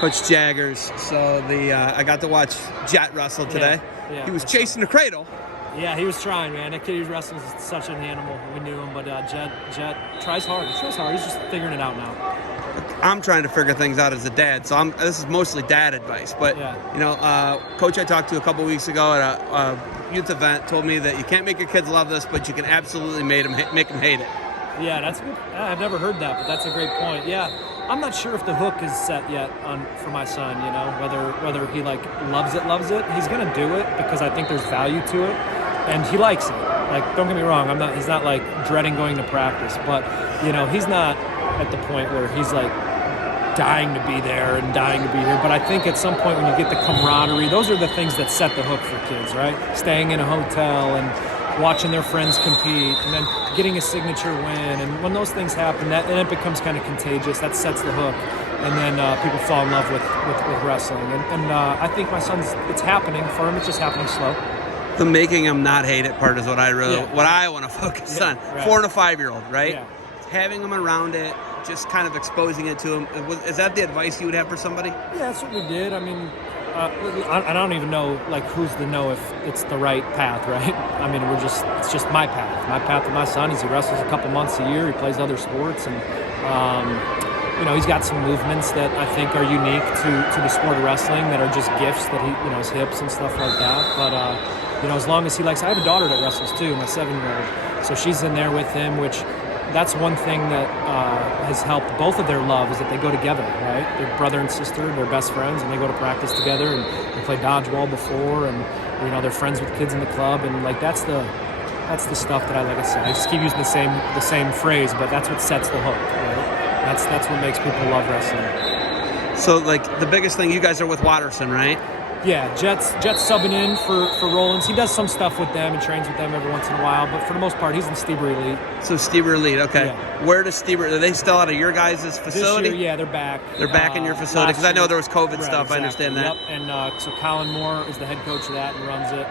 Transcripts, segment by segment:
Coach Jaggers. So I got to watch Jet wrestle today. Yeah. He was chasing the cradle. Yeah, he was trying, man. That kid who wrestles is such an animal. We knew him, but Jet tries hard. He tries hard. He's just figuring it out now. I'm trying to figure things out as a dad, so this is mostly dad advice. But Coach I talked to a couple weeks ago at a youth event told me that you can't make your kids love this, but you can absolutely make them hate it. Yeah, that's good. I've never heard that, but that's a great point. Yeah, I'm not sure if the hook is set yet for my son. You know, whether he loves it. He's gonna do it because I think there's value to it, and he likes it. Like, don't get me wrong, he's not like dreading going to practice, but he's not at the point where he's like dying to be there and dying to be here. But I think at some point when you get the camaraderie, those are the things that set the hook for kids, right? Staying in a hotel and watching their friends compete and then getting a signature win. And when those things happen, then it becomes kind of contagious. That sets the hook. And then people fall in love with wrestling. And I think my son's, it's happening for him. It's just happening slow. The making him not hate it part is what I want to focus on. Right. 4 and a 5-year-old, right? Yeah. Having them around it, just kind of exposing it to them. Is that the advice you would have for somebody? Yeah, that's what we did. I mean, I don't even know who's to know if it's the right path, right? I mean, it's just my path. My path with my son is he wrestles a couple months a year. He plays other sports, and he's got some movements that I think are unique to the sport of wrestling that are just gifts that he, his hips and stuff like that. But as long as he likes, I have a daughter that wrestles too, my 7-year-old. So she's in there with him, which that's one thing that has helped both of their love is that they go together, right? They're brother and sister, they're best friends, and they go to practice together, and they play dodgeball before, and they're friends with kids in the club, and that's the stuff that I said. I just keep using the same phrase, but that's what sets the hook, right? That's what makes people love wrestling. So the biggest thing, you guys are with Watterson, right? Yeah, Jet's subbing in for Rollins. He does some stuff with them and trains with them every once in a while, but for the most part, he's in Stieber Elite. So Stieber Elite, okay. Yeah. Where does Stieber? Are they still out of your guys' facility? This year, yeah, they're back. They're back in your facility because I know there was COVID stuff. Exactly. I understand that. Yep. And so Colin Moore is the head coach of that and runs it.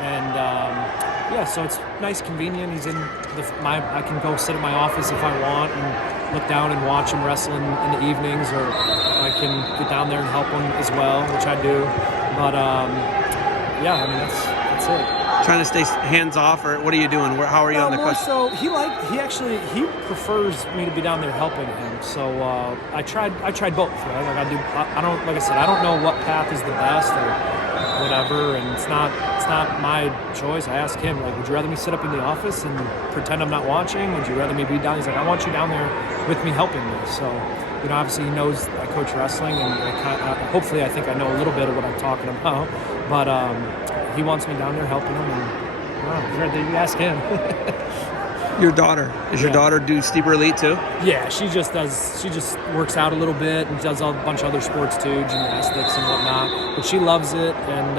And so it's nice, convenient. He's in I can go sit at my office if I want and look down and watch him wrestle in the evenings, or I can get down there and help him as well, which I do. But that's it. Trying to stay hands off, or what are you doing? How are you on the question? So he prefers me to be down there helping him. So I tried both. Right? I don't know what path is the best or whatever, and it's not my choice. I asked him, would you rather me sit up in the office and pretend I'm not watching? Would you rather me be down? He's like, I want you down there with me helping me. So. Obviously he knows I coach wrestling, and hopefully I think I know a little bit of what I'm talking about. But he wants me down there helping him, and you ask him. Your daughter. Does your daughter do Stieber Elite too? Yeah, she just works out a little bit and does a bunch of other sports too, gymnastics and whatnot. But she loves it, and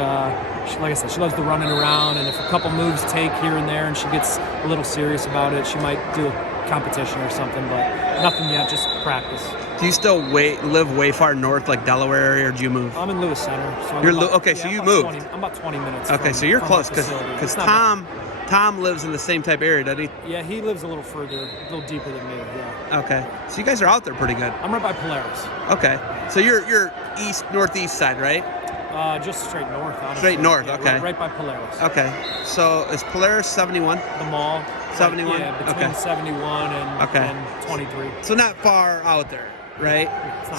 like I said, she loves the running around. And if a couple moves take here and there, and she gets a little serious about it, she might do a competition or something. But nothing yet, just practice. Do you still live way far north, like Delaware area, or do you move? I'm in Lewis Center. So so you moved. I'm about 20 minutes. Okay, so you're close because Tom lives in the same type area, doesn't he? Yeah, he lives a little further, a little deeper than me. Yeah. Okay, so you guys are out there pretty good. I'm right by Polaris. Okay, so you're northeast side, right? Just straight north. Honestly. Straight north. Yeah, okay. Right by Polaris. Okay, so is Polaris 71? The mall. 71. Yeah, between 71 and 23. So not far out there. Right?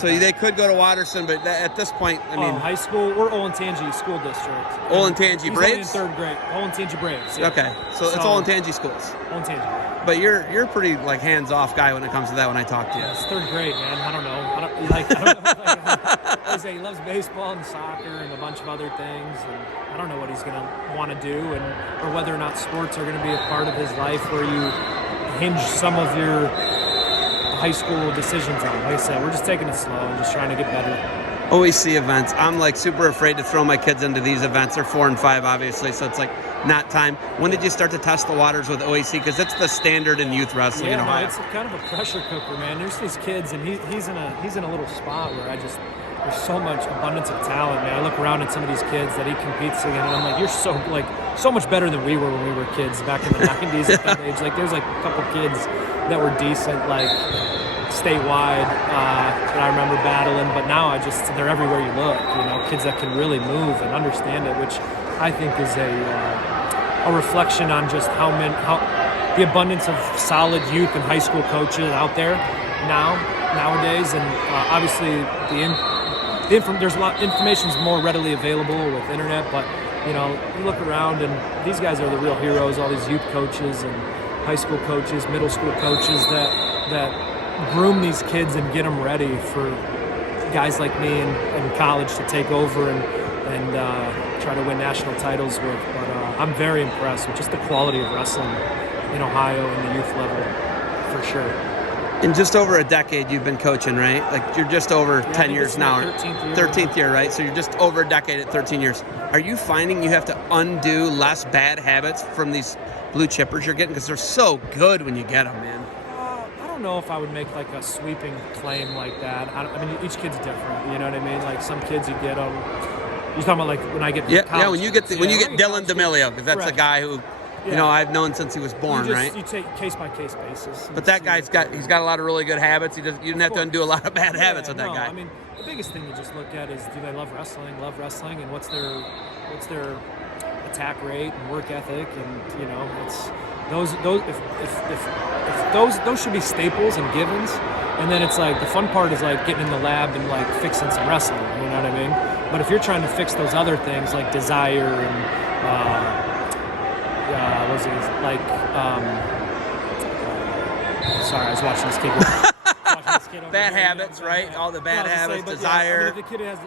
So bad. They could go to Watterson, but at this point, high school, we're Olentangy School District. Olentangy Braves? He's only in 3rd grade. Olentangy Braves, yeah. Okay, so it's Olentangy schools. Olentangy. But you're pretty hands-off guy when it comes to that when I talk to you. Yeah, it's 3rd grade, man. I don't know. He loves baseball and soccer and a bunch of other things, and I don't know what he's going to want to do, or whether or not sports are going to be a part of his life where you hinge some of your high school decisions on. Like I said, we're just taking it slow and just trying to get better. OAC events. I'm super afraid to throw my kids into these events. They're 4 and 5, obviously, so it's not time. When did you start to test the waters with OAC? Because it's the standard in youth wrestling in Ohio. It's kind of a pressure cooker, man. There's these kids, and he's in a little spot where there's so much abundance of talent, man. I look around at some of these kids that he competes against, and I'm like, you're so much better than we were when we were kids back in the 90s at that age. There's a couple kids that were decent, statewide that I remember battling, but now they're everywhere you look. You know, kids that can really move and understand it, which I think is a reflection on just how the abundance of solid youth and high school coaches out there nowadays, and obviously there's a lot. Information's more readily available with internet, but you know, you look around and these guys are the real heroes. All these youth coaches and high school coaches, middle school coaches that groom these kids and get them ready for guys like me in college to take over and try to win national titles with. But I'm very impressed with just the quality of wrestling in Ohio and the youth level, for sure. In just over a decade, you've been coaching, right? Like, you're just over 10 years now. 13th year, right? So you're just over a decade at 13 years. Are you finding you have to undo less bad habits from these blue chippers you're getting? Because they're so good when you get them, man. I don't know if I would make like a sweeping claim like that. I mean, each kid's different. You know what I mean? Like, some kids you get them. You're talking about like when I get to college. Yeah, when you get Dylan D'Amelio, because that's a guy who. You know, I've known since he was born, right? You take case by case basis. But that guy's got a lot of really good habits. You didn't have to undo a lot of bad habits with that guy. I mean, the biggest thing you just look at is, do they love wrestling, and what's their attack rate and work ethic, and you know, it's those if those should be staples and givens. And then it's like the fun part is like getting in the lab and like fixing some wrestling. You know what I mean? But if you're trying to fix those other things like desire and sorry, I was watching this kid. Bad habits, right? All the bad habits, desire. If the kid has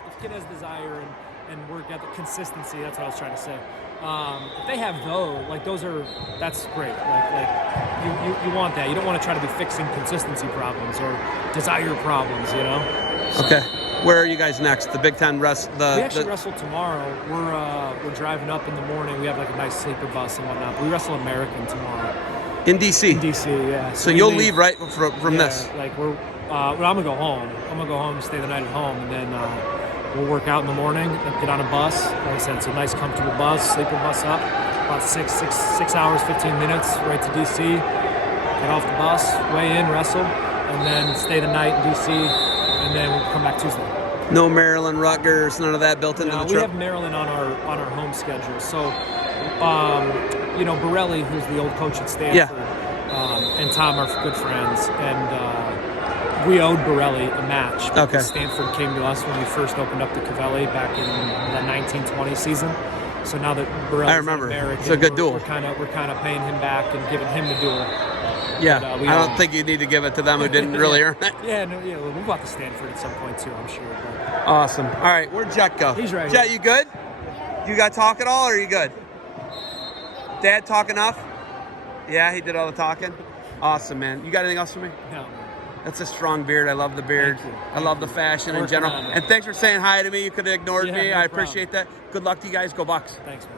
desire and work ethic, consistency. That's what I was trying to say. If they have that's great. Like you want that. You don't want to try to be fixing consistency problems or desire problems. You know. So. Okay. Where are you guys next? The Big Ten wrestle. We actually wrestle tomorrow. We're driving up in the morning. We have like a nice sleeper bus and whatnot. But we wrestle American tomorrow. In DC. In DC, yeah. So you'll leave right from this. Like I'm gonna go home. I'm gonna go home, stay the night at home, and then we'll work out in the morning and get on a bus. Like I said, it's a nice, comfortable bus, sleeper bus up. About 6 hours, 15 minutes, right to DC. Get off the bus, weigh in, wrestle, and then stay the night in DC, and then we'll come back Tuesday. No Maryland, Rutgers, none of that built into the trip? We have Maryland on our home schedule. So, Borelli, who's the old coach at Stanford, and Tom are good friends, and we owed Borelli a match because Stanford came to us when we first opened up the Covelli back in the 1920 season. So now that Borelli's American, it's a good duel. We're kind of paying him back and giving him the duel. Yeah, but, I don't think you need to give it to them who didn't really earn it. We'll move out to Stanford at some point too, I'm sure. But. Awesome. All right, where'd Jet go? He's right Jet, here. you good? You got talk at all, or are you good? Dad talk enough? Yeah, he did all the talking? Awesome, man. You got anything else for me? No. That's a strong beard. I love the beard. I love the fashion in general. And thanks for saying hi to me. You could have ignored me. I appreciate that. Good luck to you guys. Go Bucks. Thanks, man.